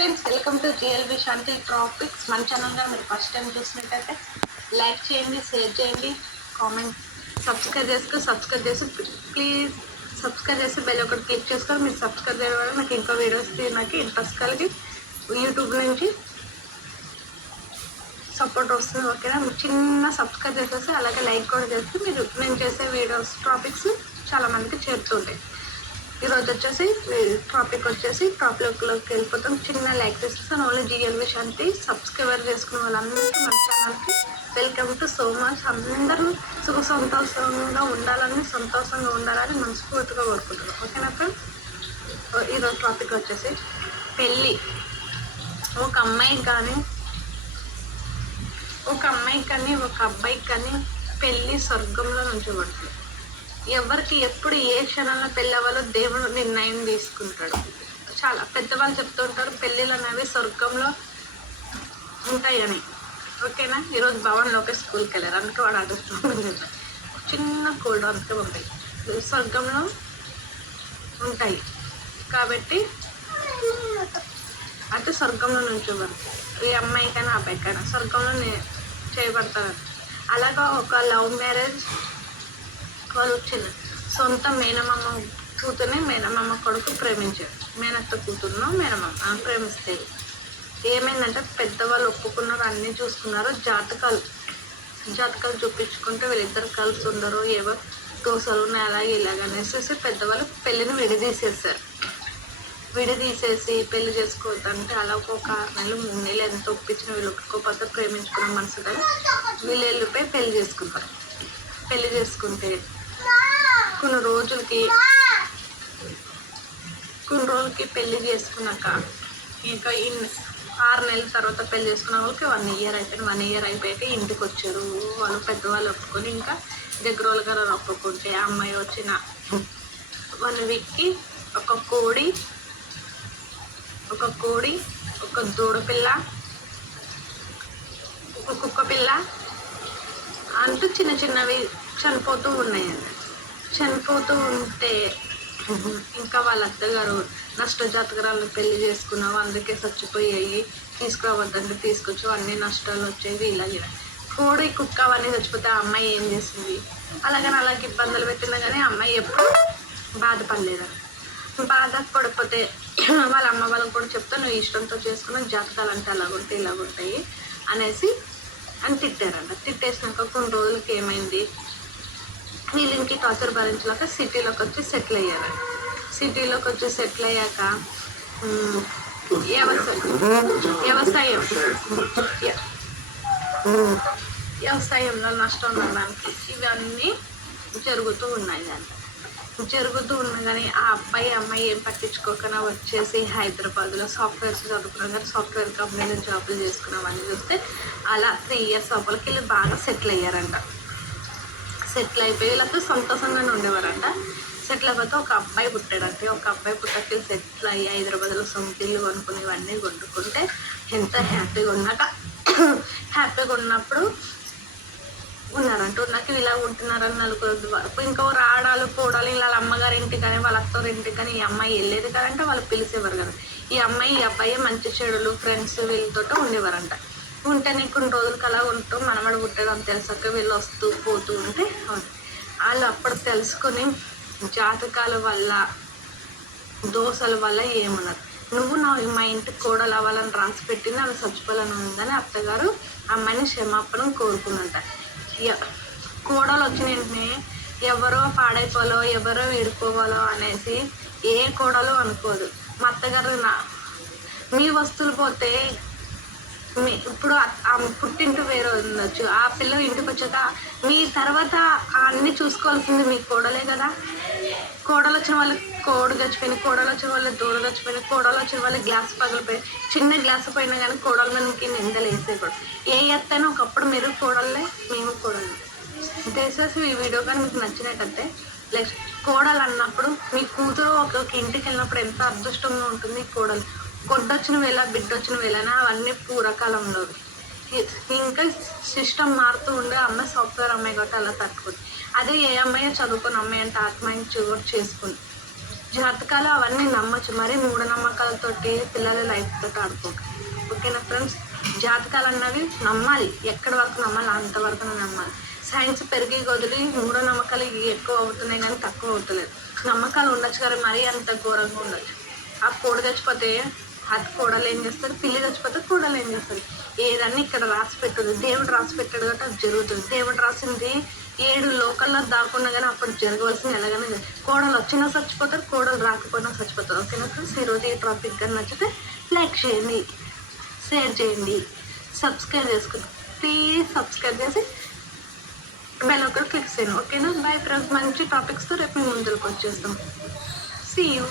Friends welcome to GLB Shanti topics మన ఛానల్గా మీరు ఫస్ట్ టైం చూసినట్టయితే లైక్ చేయండి షేర్ చేయండి కామెంట్ సబ్స్క్రైబ్ చేసుకో సబ్స్క్రైబ్ చేసి ప్లీజ్ సబ్స్క్రైబ్ చేసి బెల్ ఒకటి క్లిక్ చేసుకొని మీరు సబ్స్క్రైబ్ చేయడం వల్ల నాకు ఇంకో వీడియోస్ నాకు ఇంట్రెస్ట్ కలిగి యూట్యూబ్ నుంచి సపోర్ట్ వస్తుంది ఓకేనా? మీరు చిన్న సబ్స్క్రైబ్ చేసేసి అలాగే లైక్ కూడా చేస్తే మీరు నేను చేసే వీడియోస్ టాపిక్స్ చాలామందికి చేరుతుంటాయి. ఈరోజు వచ్చేసి టాపిక్ వచ్చేసి టాపిక్లోకి వెళ్ళిపోతాం. చిన్న లైక్ చేసేస్తాను ఓన్లీ జిఎల్వి శాంతి సబ్స్క్రైబర్ చేసుకున్న వాళ్ళందరికీ మన ఛానల్కి వెల్కమ్ టు సో మచ్ అందరూ సుఖ సంతోషంగా ఉండాలని సంతోషంగా ఉండాలని మనస్ఫూర్తిగా కోరుకుంటున్నాం. ఓకేనా ఫ్రెండ్స్ ఈరోజు టాపిక్ వచ్చేసి పెళ్ళి. ఒక అమ్మాయికి కానీ ఒక అమ్మాయికి కానీ ఒక అబ్బాయికి కానీ పెళ్ళి స్వర్గంలో ఉంచబడుతుంది ఎవరికి ఎప్పుడు ఏ క్షణంలో పెళ్ళవాలో దేవుడు నిర్ణయం తీసుకుంటాడు. చాలా పెద్దవాళ్ళు చెప్తూ ఉంటారు పెళ్ళిళ్ళు అనేవి స్వర్గంలో ఉంటాయని. ఓకేనా? ఈరోజు భవన్ లోకేష్ స్కూల్కి వెళ్ళారు అందుకే వాడు అడుగుతున్నాడు చిన్న కోల్డ్ అందుకే ఉంటాయి. స్వర్గంలో ఉంటాయి. కాబట్టి అంటే స్వర్గంలో నుంచోబడతాయి ఈ అమ్మాయికైనా అబ్బాయికైనా స్వర్గంలో నే- చేయబడతారు. అలాగా ఒక లవ్ మ్యారేజ్ వాళ్ళు వచ్చింది. సొంత మేనమామ కూతుర్ని మేనమామ కొడుకు ప్రేమించారు. మేనత్త కూతురును మేనమామ ప్రేమిస్తే ఏమైందంటే పెద్దవాళ్ళు ఒప్పుకున్నారు అన్నీ చూసుకున్నారు జాతకాలు జాతకాలు చూపించుకుంటే వీళ్ళిద్దరు కలిసి ఉండరు ఏవో దోశలు ఉన్నాయి అలాగే ఇలాగ పెద్దవాళ్ళు పెళ్ళిని విడదీసేసారు విడదీసేసి పెళ్ళి చేసుకోవద్దంటే అలా ఒక ఆరు నెలలు మూడు నెలలు ఎంత ఒప్పించిన వీళ్ళు ఒక్కొక్క ప్రేమించుకున్న మనసు కదా. వీళ్ళు వెళ్ళిపోయి పెళ్ళి చేసుకుంటారు. పెళ్ళి చేసుకుంటే కొన్ని రోజులకి కొన్ని రోజులకి పెళ్ళి చేసుకున్నాక ఇంకా ఇన్ ఆరు నెలల తర్వాత పెళ్ళి చేసుకున్న వాళ్ళకి వన్ ఇయర్ అయిపోయింది. వన్ ఇయర్ అయిపోయాక ఇంటికి వచ్చారు. వాళ్ళు పెద్దవాళ్ళు ఒప్పుకొని ఇంకా దగ్గర వాళ్ళ గారు ఒప్పుకుంటే ఆ అమ్మాయి వచ్చిన వన్ వీక్కి ఒక కోడి ఒక కోడి ఒక దూడ పిల్ల ఒక కుక్క పిల్ల అంటూ చిన్న చిన్నవి చనిపోతూ ఉన్నాయండి. చనిపోతూ ఉంటే ఇంకా వాళ్ళ అత్తగారు నష్టజాతకరాలను పెళ్ళి చేసుకున్నావు అందుకే చచ్చిపోయాయి తీసుకురావద్దంటే తీసుకొచ్చు అన్ని నష్టాలు వచ్చేవి ఇలా ఇలా కోడి కుక్క అవన్నీ చచ్చిపోతే ఆ అమ్మాయి ఏం చేసింది? అలాగని అలాగే ఇబ్బందులు పెట్టినా కానీ అమ్మాయి ఎప్పుడు బాధ పడిపోతే వాళ్ళ అమ్మ వాళ్ళకి కూడా చెప్తే నువ్వు ఇష్టంతో చేసుకున్న జాతకాలు అంటే అలాగుంటాయి ఇలాగుంటాయి అనేసి అని తిట్టారంట. తిట్టేసినాక కొన్ని రోజులకి ఏమైంది? వీళ్ళకి టార్చర్ భరించలేక సిటీలోకి వచ్చి సెటిల్ అయ్యారు. సిటీలోకి వచ్చి సెటిల్ అయ్యాక వ్యవసాయం. వ్యవసాయం. వ్యవసాయంలో నష్టం ఉండడానికి ఇవన్నీ జరుగుతూ ఉన్నాయి దాంట్లో జరుగుతూ ఉన్నాయి కానీ ఆ అబ్బాయి అమ్మాయి ఏం పట్టించుకోకుండా వచ్చేసి హైదరాబాద్లో సాఫ్ట్వేర్స్ చదువుకున్నాం కానీ సాఫ్ట్వేర్ కంపెనీలో జాబులు చేసుకున్నామని చూస్తే అలా త్రీ ఇయర్స్ లోపలికి వీళ్ళు బాగా సెటిల్ అయ్యారంట. సెటిల్ అయిపోయి వీళ్ళతో సంతోషంగానే ఉండేవారంట. సెటిల్ అయిపోతే ఒక అబ్బాయి పుట్టాడంటే ఒక అబ్బాయి పుట్టకి సెటిల్ అయ్యి హైదరాబాద్లో సొంతిల్లు కొనుక్కుని ఇవన్నీ కొనుక్కుంటే ఎంత హ్యాపీగా ఉన్నాక హ్యాపీగా ఉన్నప్పుడు ఉన్నారంట. ఉన్నాక ఇలా ఉంటున్నారని నలుగురు వరకు ఇంకా రాడాలు పోడాలు ఇలా అమ్మగారి ఇంటికి కానీ వాళ్ళ అత్తవారి ఇంటికి కానీ ఈ అమ్మాయి వెళ్ళేది కదంటే వాళ్ళు పిలిచేవారు కదా. ఈ అమ్మాయి ఈ అబ్బాయి మంచి చెడులు ఫ్రెండ్స్ వీళ్ళతో ఉండేవారంట. ఉంటేనే కొన్ని రోజులకి అలా ఉంటాం. మనమడు పుట్టడం అని తెలిసాక వీళ్ళు వస్తూ పోతూ ఉంటే వాళ్ళు అప్పుడు తెలుసుకొని జాతకాల వల్ల దోశల వల్ల ఏమున్నది? నువ్వు నా మా ఇంటికి కోడలు అవ్వాలని రాసి పెట్టింది ఆమె చచ్చిపోవాలని ఉందని అత్తగారు అమ్మాయిని క్షమాపణం కోరుకున్నట. ఇక కోడలు వచ్చిన వెంటనే ఎవరో పాడైపోవాలో ఎవరో విడిపోవాలో అనేసి ఏ కోడలు అనుకోదు. మా అత్తగారు నా మీ వస్తువులు పోతే మీ ఇప్పుడు ఆ- ఆమె పుట్టింటి వేరే ఉండొచ్చు. ఆ పిల్ల ఇంటికి వచ్చాక మీ తర్వాత అన్ని చూసుకోవాల్సింది మీ కోడలే కదా. కోడలు వచ్చిన వాళ్ళు కోడి గచ్చిపోయిన కోడలు వచ్చిన వాళ్ళు దూడలు గచ్చిపోయిన కోడలు వచ్చిన వాళ్ళు గ్లాస్ పగిలిపోయి చిన్న గ్లాస్ పోయినా కానీ కోడలు మనకి నిందలు వేసేయకూడదు. ఏ ఎత్తైనా ఒకప్పుడు మీరు కోడలే మేము కోడలు దయచేసి ఈ వీడియో కానీ మీకు నచ్చినట్టయితే లైక్ కోడలు అన్నప్పుడు మీ కూతురు ఒక ఒక ఇంటికి వెళ్ళినప్పుడు ఎంత అదృష్టంగా ఉంటుంది కోడలు. కొడ్డొచ్చిన వేళ బిడ్డ వచ్చిన అవన్నీ పూరకాలంలో. ఇంకా సిస్టమ్ మారుతూ ఉండే అమ్మాయి సాఫ్ట్వేర్ అమ్మాయి కాబట్టి అలా తట్టుకుంది. అదే ఏ అమ్మాయి చదువుకున్న అమ్మాయి అంటే ఆత్మహత్య కూడా చేసుకుంది. జాతకాలు అవన్నీ నమ్మచ్చు మరి మూఢనమ్మకాలతోటి పిల్లల లైఫ్ తోటి ఆడుకోక. ఓకేనా ఫ్రెండ్స్? జాతకాలు అన్నవి నమ్మాలి ఎక్కడి వరకు నమ్మాలి అంతవరకు నమ్మాలి. సైన్స్ పెరిగి వదిలి మూఢనమ్మకాలు ఎక్కువ అవుతున్నాయి కానీ తక్కువ అవుతలేదు. నమ్మకాలు ఉండొచ్చు కానీ మరీ అంత ఘోరంగా ఉండొచ్చు. ఆ కోడి తెచ్చిపోతే అది కోడలు ఏం చేస్తారు? పిల్లి చచ్చిపోతే కోడలు ఏం చేస్తారు? ఏదన్నా ఇక్కడ రాసి పెట్టదు. దేవుడు రాసి పెట్టాడు కాబట్టి అది జరుగుతుంది. దేవుడు రాసింది ఏడు లోకల్లో దాకుండా కానీ అప్పుడు జరగవలసింది ఎలాగైనా కోడలు వచ్చినా చచ్చిపోతారు కోడలు రాకపోయినా చచ్చిపోతారు. ఓకేనా ఫ్రెండ్స్? ఈరోజు ఈ టాపిక్ కానీ నచ్చితే లైక్ చేయండి షేర్ చేయండి సబ్స్క్రైబ్ చేసుకోండి. ప్లీజ్ సబ్స్క్రైబ్ చేసి బెల్ ఒకటి క్లిక్ చేయండి. ఓకేనా? Bye friends. మంచి టాపిక్స్తో రేపు మేము ముందుకు వచ్చేస్తాం. See you